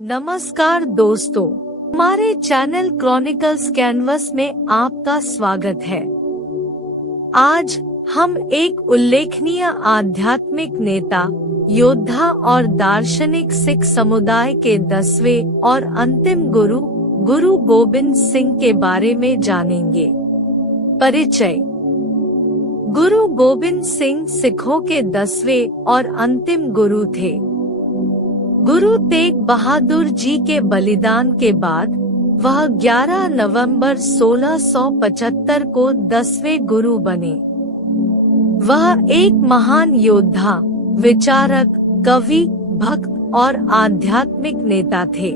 नमस्कार दोस्तों, हमारे चैनल क्रॉनिकल्स कैनवस में आपका स्वागत है। आज हम एक उल्लेखनीय आध्यात्मिक नेता, योद्धा और दार्शनिक सिख समुदाय के 10वें और अंतिम गुरु गोबिंद सिंह के बारे में जानेंगे। परिचय। गुरु गोबिंद सिंह सिखों के 10वें और अंतिम गुरु थे। गुरु तेग बहादुर जी के बलिदान के बाद वह 11 नवंबर 1675 को 10वें गुरु बने। वह एक महान योद्धा, विचारक, कवि, भक्त और आध्यात्मिक नेता थे।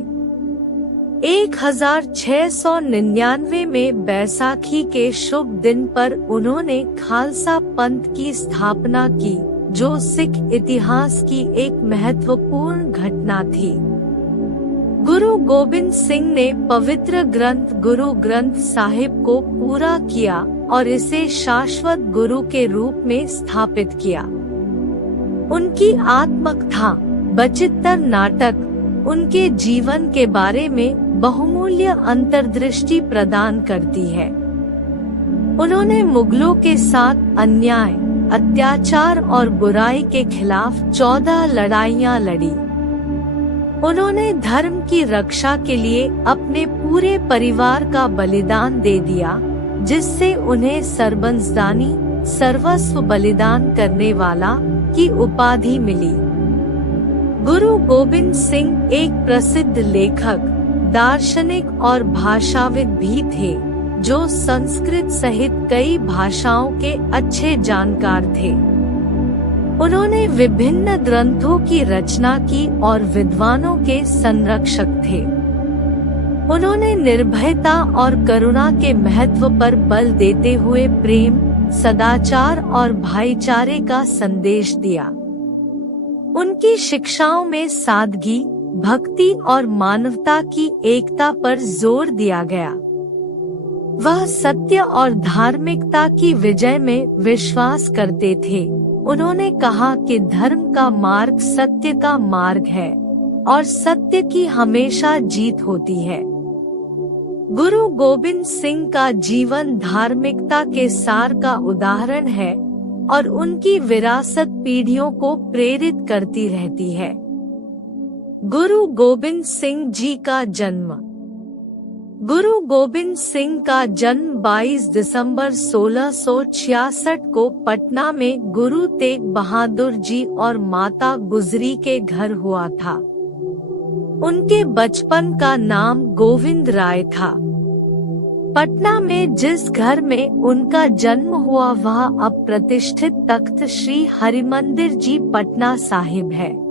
1699 में बैसाखी के शुभ दिन पर उन्होंने खालसा पंथ की स्थापना की, जो सिख इतिहास की एक महत्वपूर्ण घटना थी। गुरु गोबिंद सिंह ने पवित्र ग्रंथ गुरु ग्रंथ साहिब को पूरा किया और इसे शाश्वत गुरु के रूप में स्थापित किया। उनकी आत्मकथा बचित्तर नाटक उनके जीवन के बारे में बहुमूल्य अंतर्दृष्टि प्रदान करती है। उन्होंने मुगलों के साथ अन्याय, अत्याचार और बुराई के खिलाफ 14 लड़ाइयां लड़ी। उन्होंने धर्म की रक्षा के लिए अपने पूरे परिवार का बलिदान दे दिया, जिससे उन्हें सरबंसदानी, सर्वस्व बलिदान करने वाला की उपाधि मिली। गुरु गोबिंद सिंह एक प्रसिद्ध लेखक, दार्शनिक और भाषाविद भी थे, जो संस्कृत सहित कई भाषाओं के अच्छे जानकार थे। उन्होंने विभिन्न ग्रंथों की रचना की और विद्वानों के संरक्षक थे। उन्होंने निर्भयता और करुणा के महत्व पर बल देते हुए प्रेम, सदाचार और भाईचारे का संदेश दिया। उनकी शिक्षाओं में सादगी, भक्ति और मानवता की एकता पर जोर दिया गया। वह सत्य और धार्मिकता की विजय में विश्वास करते थे। उन्होंने कहा कि धर्म का मार्ग सत्य का मार्ग है और सत्य की हमेशा जीत होती है। गुरु गोबिंद सिंह का जीवन धार्मिकता के सार का उदाहरण है और उनकी विरासत पीढ़ियों को प्रेरित करती रहती है। गुरु गोबिंद सिंह जी का जन्म। गुरु गोबिंद सिंह का जन्म 22 दिसंबर 1666 को पटना में गुरु तेग बहादुर जी और माता गुजरी के घर हुआ था। उनके बचपन का नाम गोविंद राय था। पटना में जिस घर में उनका जन्म हुआ वह अब प्रतिष्ठित तख्त श्री हरिमंदिर जी पटना साहिब है।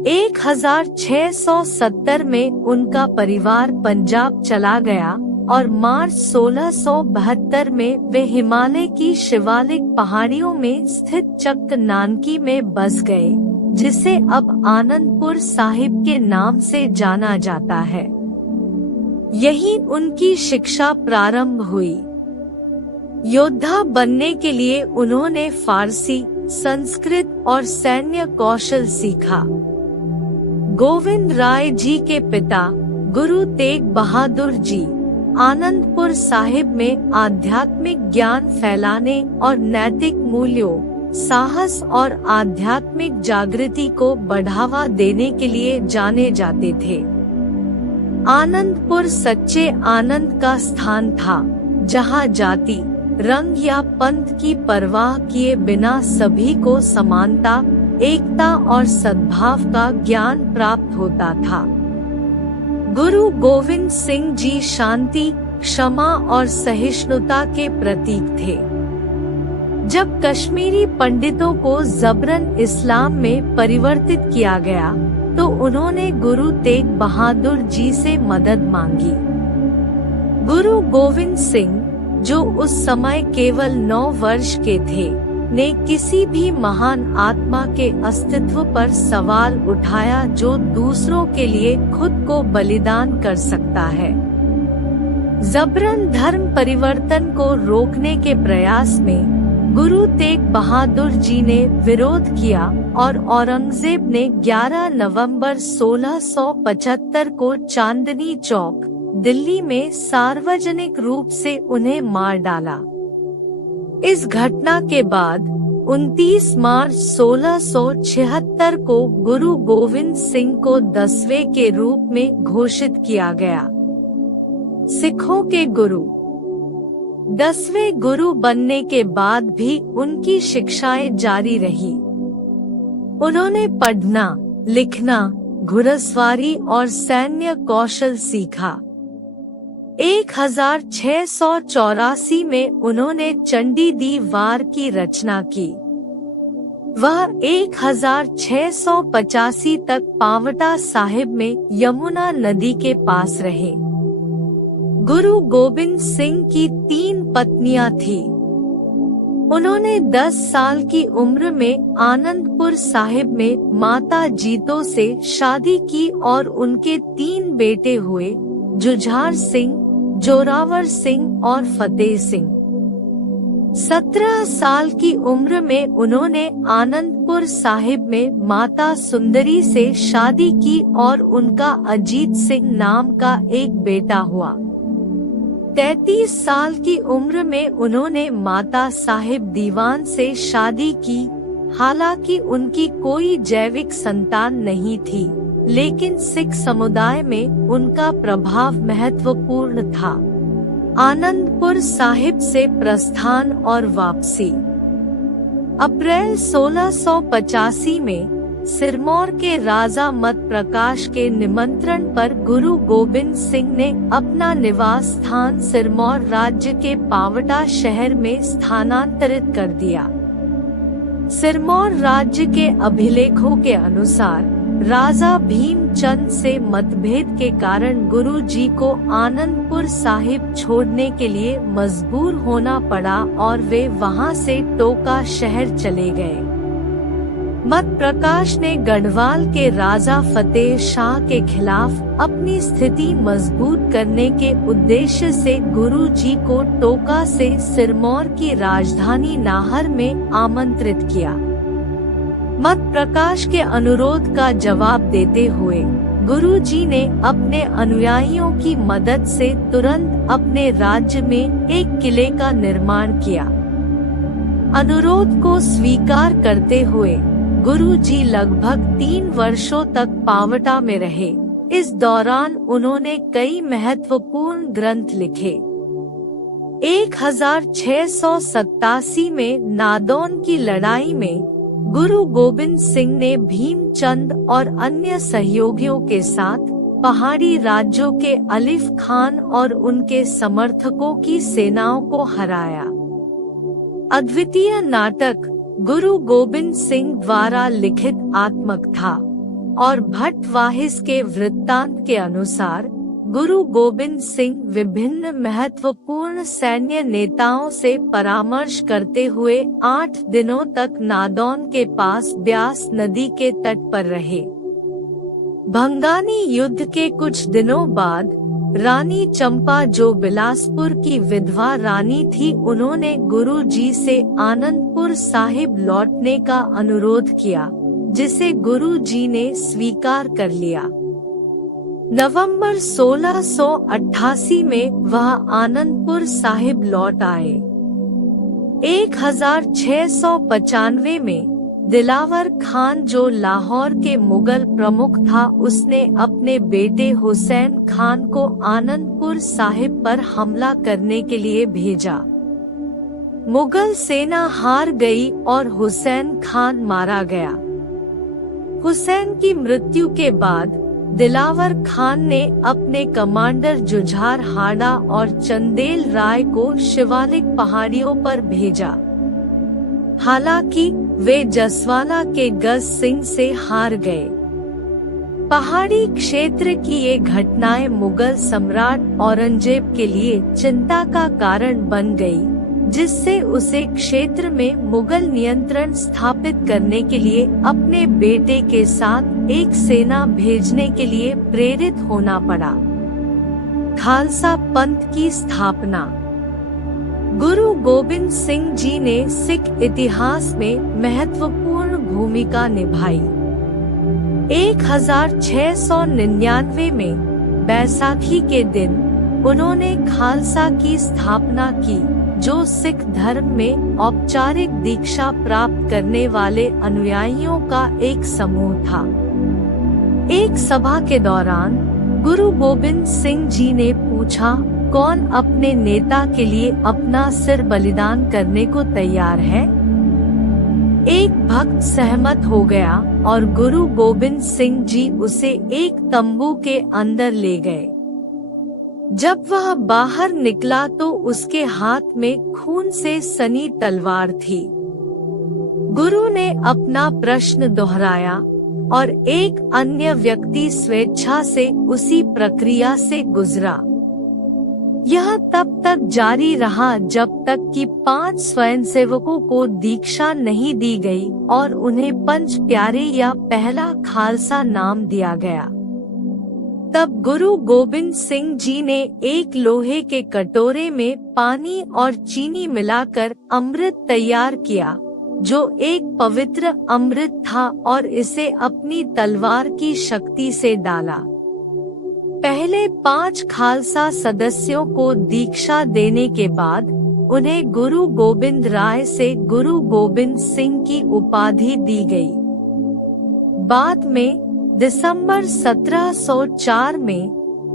1670 में उनका परिवार पंजाब चला गया और मार्च 1672 में वे हिमालय की शिवालिक पहाड़ियों में स्थित चक नानकी में बस गए, जिसे अब आनंदपुर साहिब के नाम से जाना जाता है। यहीं उनकी शिक्षा प्रारंभ हुई। योद्धा बनने के लिए उन्होंने फारसी, संस्कृत और सैन्य कौशल सीखा। गोविंद राय जी के पिता गुरु तेग बहादुर जी आनंदपुर साहिब में आध्यात्मिक ज्ञान फैलाने और नैतिक मूल्यों, साहस और आध्यात्मिक जागृति को बढ़ावा देने के लिए जाने जाते थे। आनंदपुर सच्चे आनंद का स्थान था, जहां जाति, रंग या पंथ की परवाह किए बिना सभी को समानता, एकता और सद्भाव का ज्ञान प्राप्त होता था। गुरु गोविंद सिंह जी शांति, क्षमा और सहिष्णुता के प्रतीक थे। जब कश्मीरी पंडितों को जबरन इस्लाम में परिवर्तित किया गया, तो उन्होंने गुरु तेग बहादुर जी से मदद मांगी। गुरु गोविंद सिंह, जो उस समय केवल 9 वर्ष के थे, ने किसी भी महान आत्मा के अस्तित्व पर सवाल उठाया जो दूसरों के लिए खुद को बलिदान कर सकता है। जबरन धर्म परिवर्तन को रोकने के प्रयास में गुरु तेग बहादुर जी ने विरोध किया और औरंगजेब ने 11 नवंबर 1675 को चांदनी चौक, दिल्ली में सार्वजनिक रूप से उन्हें मार डाला। इस घटना के बाद 29 मार्च 1676 को गुरु गोविंद सिंह को 10वें के रूप में घोषित किया गया। सिखों के गुरु 10वें गुरु बनने के बाद भी उनकी शिक्षाएं जारी रही। उन्होंने पढ़ना, लिखना, घुड़सवारी और सैन्य कौशल सीखा। 1684 में उन्होंने चंडी वार की रचना की। वह 1685 तक पावटा साहिब में यमुना नदी के पास रहे। गुरु गोबिंद सिंह की 3 पत्नियां थीं। उन्होंने 10 साल की उम्र में आनंदपुर साहिब में माता जीतो से शादी की और उनके 3 बेटे हुए, जुझार सिंह, जोरावर सिंह और फतेह सिंह। 17 साल की उम्र में उन्होंने आनंदपुर साहिब में माता सुंदरी से शादी की और उनका अजीत सिंह नाम का एक बेटा हुआ। 33 साल की उम्र में उन्होंने माता साहिब दीवान से शादी की। हालांकि उनकी कोई जैविक संतान नहीं थी, लेकिन सिख समुदाय में उनका प्रभाव महत्वपूर्ण था। आनंदपुर साहिब से प्रस्थान और वापसी। अप्रैल 1685 में सिरमौर के राजा मत प्रकाश के निमंत्रण पर गुरु गोबिंद सिंह ने अपना निवास स्थान सिरमौर राज्य के पावटा शहर में स्थानांतरित कर दिया। सिरमौर राज्य के अभिलेखों के अनुसार राजा भीमचंद से मतभेद के कारण गुरु जी को आनंदपुर साहिब छोड़ने के लिए मजबूर होना पड़ा और वे वहां से टोका शहर चले गए। मत प्रकाश ने गढ़वाल के राजा फतेह शाह के खिलाफ अपनी स्थिति मजबूत करने के उद्देश्य से गुरु जी को टोका से सिरमौर की राजधानी नाहर में आमंत्रित किया। मत प्रकाश के अनुरोध का जवाब देते हुए गुरु जी ने अपने अनुयायियों की मदद से तुरंत अपने राज्य में एक किले का निर्माण किया। अनुरोध को स्वीकार करते हुए गुरु जी लगभग 3 वर्षों तक पावटा में रहे। इस दौरान उन्होंने कई महत्वपूर्ण ग्रंथ लिखे। 1687 में नादौन की लड़ाई में गुरु गोबिंद सिंह ने भीमचंद और अन्य सहयोगियों के साथ पहाड़ी राज्यों के अलिफ खान और उनके समर्थकों की सेनाओं को हराया। अद्वितीय नाटक गुरु गोबिंद सिंह द्वारा लिखित आत्मक था और भट्टवाहिस के वृत्तांत के अनुसार गुरु गोबिंद सिंह विभिन्न महत्वपूर्ण सैन्य नेताओं से परामर्श करते हुए 8 दिनों तक नादौन के पास ब्यास नदी के तट पर रहे। भंगानी युद्ध के कुछ दिनों बाद रानी चंपा, जो बिलासपुर की विधवा रानी थी, उन्होंने गुरु जी से आनंदपुर साहिब लौटने का अनुरोध किया, जिसे गुरु जी ने स्वीकार कर लिया। नवंबर 1688 में वह आनंदपुर साहिब लौट आए। 1695 में दिलावर खान, जो लाहौर के मुगल प्रमुख था, उसने अपने बेटे हुसैन खान को आनंदपुर साहिब पर हमला करने के लिए भेजा। मुगल सेना हार गई और हुसैन खान मारा गया। हुसैन की मृत्यु के बाद दिलावर खान ने अपने कमांडर जुझार हाड़ा और चंदेल राय को शिवालिक पहाड़ियों पर भेजा। हालांकि वे जसवाला के गज सिंह से हार गए। पहाड़ी क्षेत्र की ये घटनाएं मुगल सम्राट औरंगजेब के लिए चिंता का कारण बन गई, जिससे उसे क्षेत्र में मुगल नियंत्रण स्थापित करने के लिए अपने बेटे के साथ एक सेना भेजने के लिए प्रेरित होना पड़ा। खालसा पंथ की स्थापना। गुरु गोबिंद सिंह जी ने सिख इतिहास में महत्वपूर्ण भूमिका निभाई। 1699 में बैसाखी के दिन उन्होंने खालसा की स्थापना की, जो सिख धर्म में औपचारिक दीक्षा प्राप्त करने वाले अनुयायियों का एक समूह था। एक सभा के दौरान गुरु गोबिंद सिंह जी ने पूछा, कौन अपने नेता के लिए अपना सिर बलिदान करने को तैयार है? एक भक्त सहमत हो गया और गुरु गोबिंद सिंह जी उसे एक तंबू के अंदर ले गए। जब वह बाहर निकला तो उसके हाथ में खून से सनी तलवार थी। गुरु ने अपना प्रश्न दोहराया और एक अन्य व्यक्ति स्वेच्छा से उसी प्रक्रिया से गुजरा। यह तब तक जारी रहा जब तक कि 5 स्वयंसेवकों को दीक्षा नहीं दी गई और उन्हें पंच प्यारे या पहला खालसा नाम दिया गया। तब गुरु गोबिंद सिंह जी ने एक लोहे के कटोरे में पानी और चीनी मिलाकर अमृत तैयार किया, जो एक पवित्र अमृत था, और इसे अपनी तलवार की शक्ति से डाला। पहले 5 खालसा सदस्यों को दीक्षा देने के बाद उन्हें गुरु गोबिंद राय से गुरु गोबिंद सिंह की उपाधि दी गई। बाद में दिसंबर 1704 में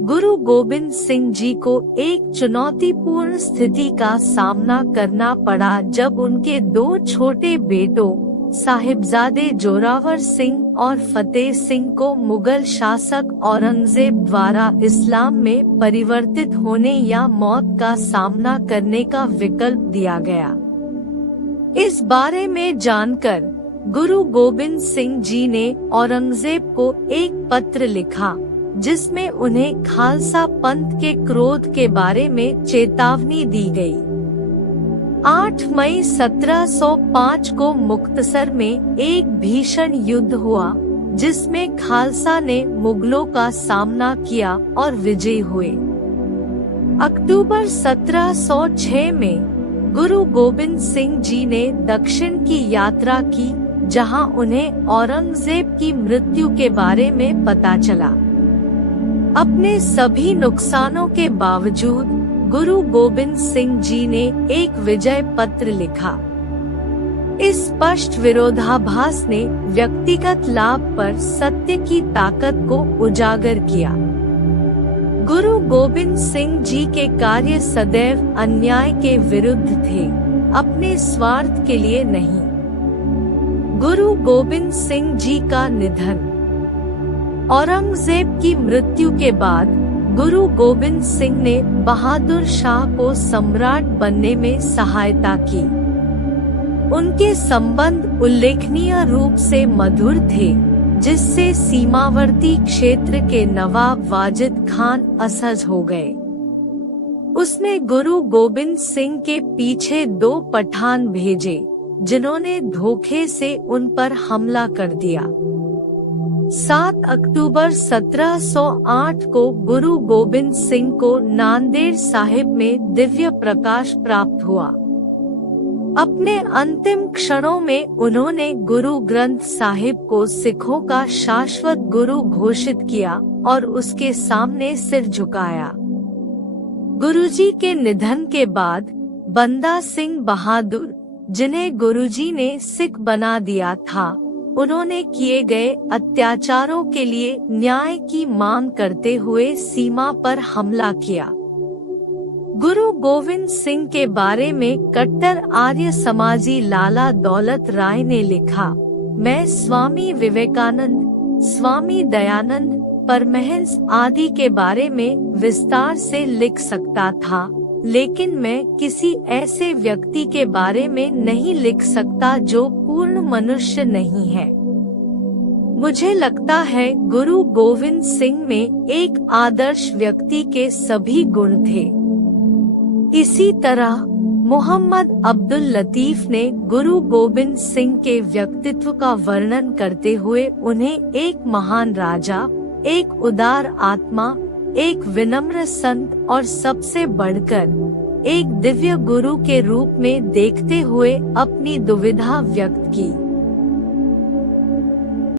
गुरु गोबिंद सिंह जी को एक चुनौतीपूर्ण स्थिति का सामना करना पड़ा जब उनके 2 छोटे बेटों साहिबजादे जोरावर सिंह और फतेह सिंह को मुगल शासक औरंगजेब द्वारा इस्लाम में परिवर्तित होने या मौत का सामना करने का विकल्प दिया गया। इस बारे में जानकर गुरु गोबिंद सिंह जी ने औरंगजेब को एक पत्र लिखा, जिसमें उन्हें खालसा पंथ के क्रोध के बारे में चेतावनी दी गई। 8 मई 1705 को मुक्तसर में एक भीषण युद्ध हुआ, जिसमें खालसा ने मुगलों का सामना किया और विजयी हुए। अक्टूबर 1706 में गुरु गोबिंद सिंह जी ने दक्षिण की यात्रा की, जहां उन्हें औरंगजेब की मृत्यु के बारे में पता चला। अपने सभी नुकसानों के बावजूद गुरु गोबिंद सिंह जी ने एक विजय पत्र लिखा। इस स्पष्ट विरोधाभास ने व्यक्तिगत लाभ पर सत्य की ताकत को उजागर किया। गुरु गोबिंद सिंह जी के कार्य सदैव अन्याय के विरुद्ध थे, अपने स्वार्थ के लिए नहीं। गुरु गोबिंद सिंह जी का निधन। औरंगजेब की मृत्यु के बाद गुरु गोबिंद सिंह ने बहादुर शाह को सम्राट बनने में सहायता की। उनके संबंध उल्लेखनीय रूप से मधुर थे, जिससे सीमावर्ती क्षेत्र के नवाब वाजिद खान असहज हो गए। उसने गुरु गोबिंद सिंह के पीछे 2 पठान भेजे, जिन्होंने धोखे से उन पर हमला कर दिया। 7 अक्टूबर 1708 को गुरु गोबिंद सिंह को नांदेड़ साहिब में दिव्य प्रकाश प्राप्त हुआ। अपने अंतिम क्षणों में उन्होंने गुरु ग्रंथ साहिब को सिखों का शाश्वत गुरु घोषित किया और उसके सामने सिर झुकाया। गुरुजी के निधन के बाद बंदा सिंह बहादुर, जिन्हें गुरुजी ने सिख बना दिया था, उन्होंने किए गए अत्याचारों के लिए न्याय की मांग करते हुए सीमा पर हमला किया। गुरु गोविंद सिंह के बारे में कट्टर आर्य समाजी लाला दौलत राय ने लिखा, मैं स्वामी विवेकानंद, स्वामी दयानंद, परमहंस आदि के बारे में विस्तार से लिख सकता था, लेकिन मैं किसी ऐसे व्यक्ति के बारे में नहीं लिख सकता जो पूर्ण मनुष्य नहीं है। मुझे लगता है गुरु गोविंद सिंह में एक आदर्श व्यक्ति के सभी गुण थे। इसी तरह मोहम्मद अब्दुल लतीफ ने गुरु गोबिंद सिंह के व्यक्तित्व का वर्णन करते हुए उन्हें एक महान राजा, एक उदार आत्मा, एक विनम्र संत और सबसे बढ़कर एक दिव्य गुरु के रूप में देखते हुए अपनी दुविधा व्यक्त की।